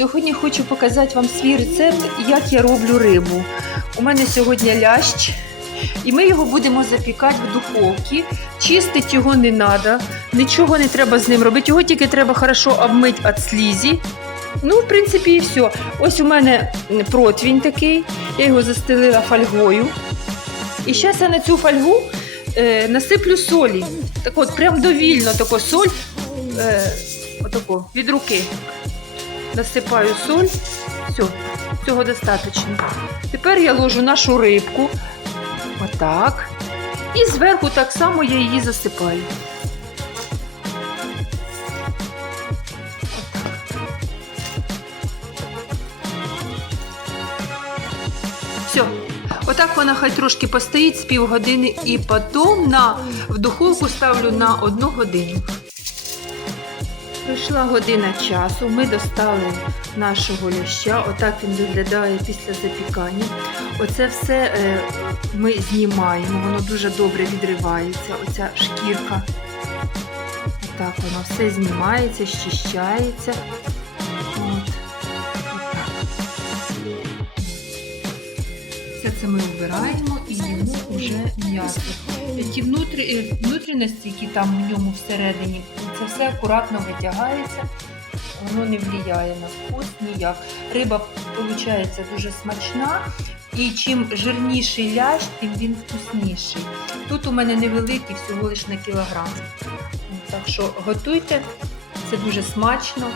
Сьогодні хочу показати вам свій рецепт, як я роблю рибу. У мене сьогодні лящ, і ми його будемо запікати в духовці. Чистити його не треба, нічого не треба з ним робити. Його тільки треба хорошо обмити від слізі. Ну, в принципі, і все. Ось у мене противень такий, я його застелила фольгою. І зараз я на цю фольгу е, насиплю солі. Так от, прям довільно таку соль, е, отако, від руки. Насипаю соль. Все, цього достатньо. Тепер я ложу нашу рибку. Отак. І зверху так само я її засипаю. Все. Отак вона хай трошки постоїть з півгодини і потім на, в духовку ставлю на одну годину. Пройшла година часу, ми достали нашого ляща. Отак він виглядає після запікання. Оце все е, ми знімаємо, воно дуже добре відривається, оця шкірка. Отак воно все знімається, щищається. От. Все це ми вбираємо їмо вже м'ясо. Ті внутрі, е, внутрішності, які там в ньому всередині, це все акуратно витягається, воно не впливає на вкус ніяк. Риба виходить дуже смачна, і чим жирніший лящ, тим він вкусніший. Тут у мене невеликий, всього лише на кілограм. Так що готуйте, це дуже смачно.